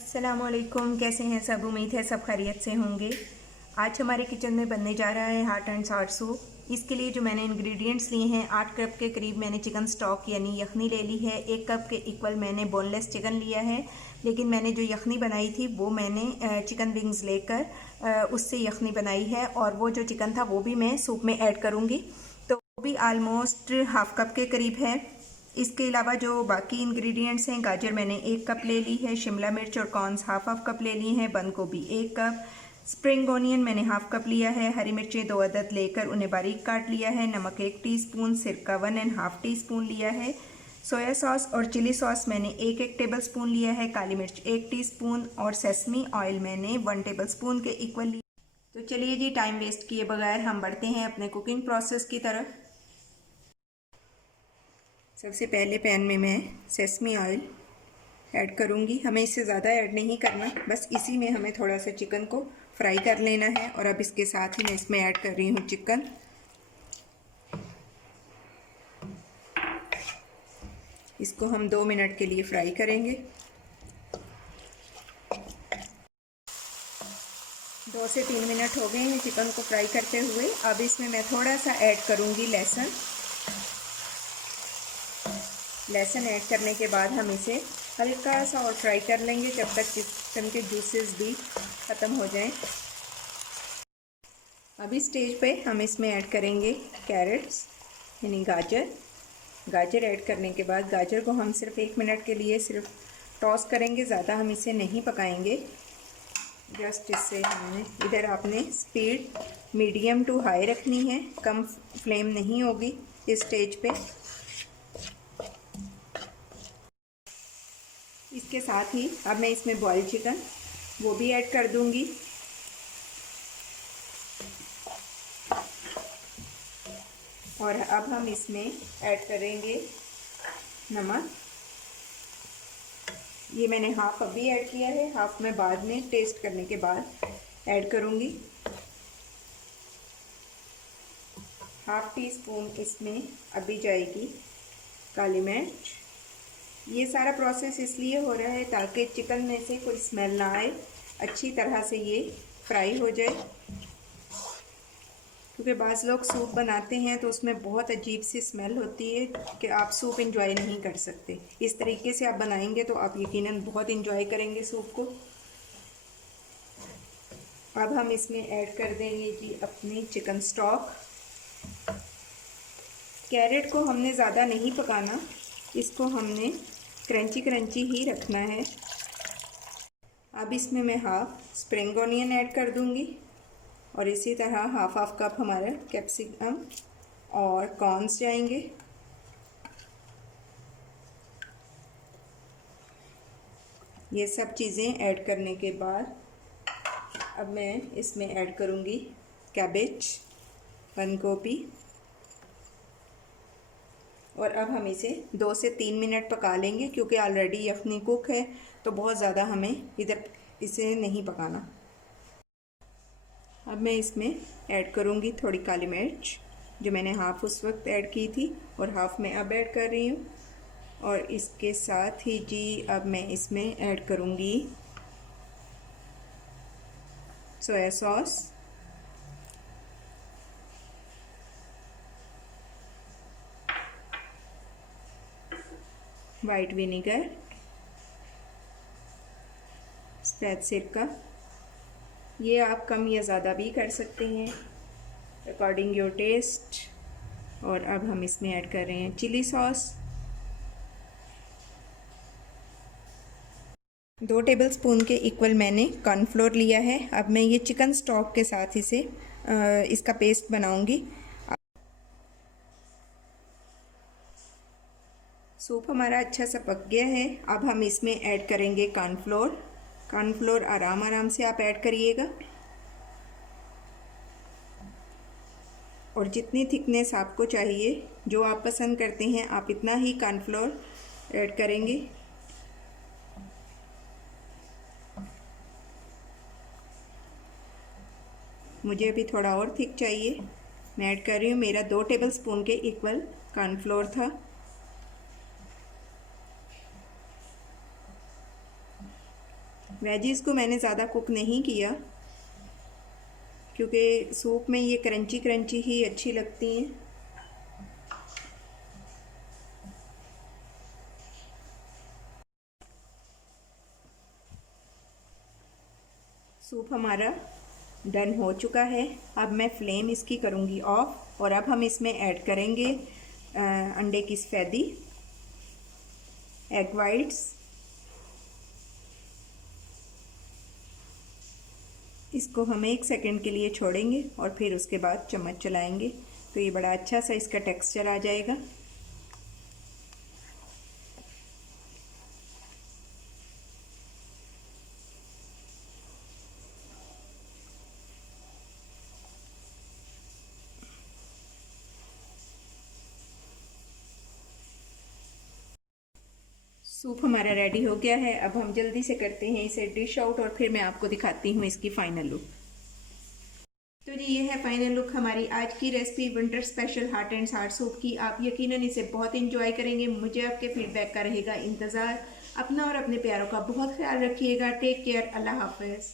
अस्सलामुअलैकुम, कैसे हैं सब। उम्मीद है सब खैरियत से होंगे। आज हमारे किचन में बनने जा रहा है हाट एंड साट सूप। इसके लिए जो मैंने इंग्रेडिएंट्स लिए हैं, 8 कप के करीब मैंने चिकन स्टॉक यानी यखनी ले ली है। 1 कप के इक्वल मैंने बोनलेस चिकन लिया है, लेकिन मैंने जो यखनी बनाई थी वो मैंने चिकन विंग्स लेकर उससे यखनी बनाई है, और वो जो चिकन था वो भी मैं सूप में ऐड करूँगी। तो वो भी आलमोस्ट हाफ कप के करीब है। इसके अलावा जो बाकी इंग्रेडिएंट्स हैं, गाजर मैंने 1 कप ले ली है, शिमला मिर्च और कॉर्न्स हाफ कप ले लिए हैं, बंद गोभी 1 कप, स्प्रिंग ऑनियन मैंने हाफ कप लिया है, हरी मिर्चें 2 अदद लेकर उन्हें बारीक काट लिया है, नमक 1 टीस्पून, सिरका 1½ टीस्पून लिया है, सोया सॉस और चिली सॉस मैंने 1 टेबल स्पून लिया है, काली मिर्च 1 टीस्पून और सेसमी ऑयल मैंने 1 टेबल स्पून के इक्वल लिया। तो चलिए जी, टाइम वेस्ट किए बगैर हम बढ़ते हैं अपने कुकिंग प्रोसेस की तरफ। सबसे पहले पैन में मैं सेसमी ऑयल ऐड करूँगी। हमें इससे ज़्यादा ऐड नहीं करना, बस इसी में हमें थोड़ा सा चिकन को फ्राई कर लेना है। और अब इसके साथ ही मैं इसमें ऐड कर रही हूँ चिकन। इसको हम 2 मिनट के लिए फ्राई करेंगे। 2 से 3 मिनट हो गए हैं चिकन को फ्राई करते हुए। अब इसमें मैं थोड़ा सा ऐड करूँगी लहसुन। लहसुन ऐड करने के बाद हम इसे हल्का सा और फ्राई कर लेंगे जब तक चिकन के जूसेस भी ख़त्म हो जाएं। अभी स्टेज पे हम इसमें ऐड करेंगे कैरेट्स यानी गाजर। गाजर ऐड करने के बाद गाजर को हम सिर्फ 1 मिनट के लिए सिर्फ टॉस करेंगे, ज़्यादा हम इसे नहीं पकाएंगे। जस्ट इससे हमने इधर आपने स्पीड मीडियम टू हाई रखनी है, कम फ्लेम नहीं होगी इस स्टेज पे। इसके साथ ही अब मैं इसमें बॉइल्ड चिकन वो भी ऐड कर दूंगी। और अब हम इसमें ऐड करेंगे नमक। ये मैंने हाफ अभी ऐड किया है, हाफ मैं बाद में टेस्ट करने के बाद ऐड करूंगी। ½ टीस्पून इसमें अभी जाएगी काली मिर्च। ये सारा प्रोसेस इसलिए हो रहा है ताकि चिकन में से कोई स्मेल ना आए, अच्छी तरह से ये फ्राई हो जाए। क्योंकि बाज़ लोग सूप बनाते हैं तो उसमें बहुत अजीब सी स्मेल होती है कि आप सूप इंजॉय नहीं कर सकते। इस तरीके से आप बनाएंगे तो आप यकीनन बहुत इंजॉय करेंगे सूप को। अब हम इसमें ऐड कर देंगे जी अपनी चिकन स्टॉक। कैरेट को हमने ज़्यादा नहीं पकाना, इसको हमने क्रंची क्रंची ही रखना है। अब इसमें मैं हाफ स्प्रिंग ऑनियन ऐड कर दूंगी और इसी तरह हाफ कप हमारा कैप्सिकम और कॉर्न्स जाएंगे। ये सब चीज़ें ऐड करने के बाद अब मैं इसमें ऐड करूंगी कैबेज, बंद गोभी। और अब हम इसे 2 से 3 मिनट पका लेंगे, क्योंकि ऑलरेडी यखनी कुक है तो बहुत ज़्यादा हमें इधर इसे नहीं पकाना। अब मैं इसमें ऐड करूँगी थोड़ी काली मिर्च, जो मैंने हाफ उस वक्त ऐड की थी और हाफ मैं अब ऐड कर रही हूँ। और इसके साथ ही जी अब मैं इसमें ऐड करूँगी सोया सॉस, वाइट विनेगर, सफ़ेद सिरका। ये आप कम या ज़्यादा भी कर सकते हैं अकॉर्डिंग योर टेस्ट। और अब हम इसमें ऐड कर रहे हैं चिली सॉस। 2 टेबलस्पून के इक्वल मैंने कॉर्नफ्लोर लिया है। अब मैं ये चिकन स्टॉक के साथ इसे इसका पेस्ट बनाऊंगी। सूप हमारा अच्छा सा पक गया है। अब हम इसमें ऐड करेंगे कॉर्नफ्लोर। कॉर्नफ्लोर आराम आराम से आप ऐड करिएगा, और जितनी थिकनेस आपको चाहिए, जो आप पसंद करते हैं, आप इतना ही कॉर्नफ्लोर ऐड करेंगे। मुझे अभी थोड़ा और थिक चाहिए, मैं ऐड कर रही हूँ। मेरा 2 टेबलस्पून के इक्वल कॉर्नफ्लोर था। वेजिस को मैंने ज़्यादा कुक नहीं किया क्योंकि सूप में ये क्रंची क्रंची ही अच्छी लगती हैं। सूप हमारा डन हो चुका है। अब मैं फ्लेम इसकी करूँगी ऑफ और अब हम इसमें ऐड करेंगे अंडे की सफ़ेदी, एग वाइट्स। इसको हम 1 सेकंड के लिए छोड़ेंगे और फिर उसके बाद चम्मच चलाएंगे तो ये बड़ा अच्छा सा इसका टेक्सचर आ जाएगा। सूप हमारा रेडी हो गया है। अब हम जल्दी से करते हैं इसे डिश आउट और फिर मैं आपको दिखाती हूँ इसकी फाइनल लुक। तो जी ये है फाइनल लुक हमारी आज की recipe winter special hot and सार सूप की। आप यकीनन इसे बहुत इंजॉय करेंगे। मुझे आपके फीडबैक का रहेगा इंतज़ार। अपना और अपने प्यारों का बहुत ख्याल रखिएगा। Take care. अल्लाह हाफिज़।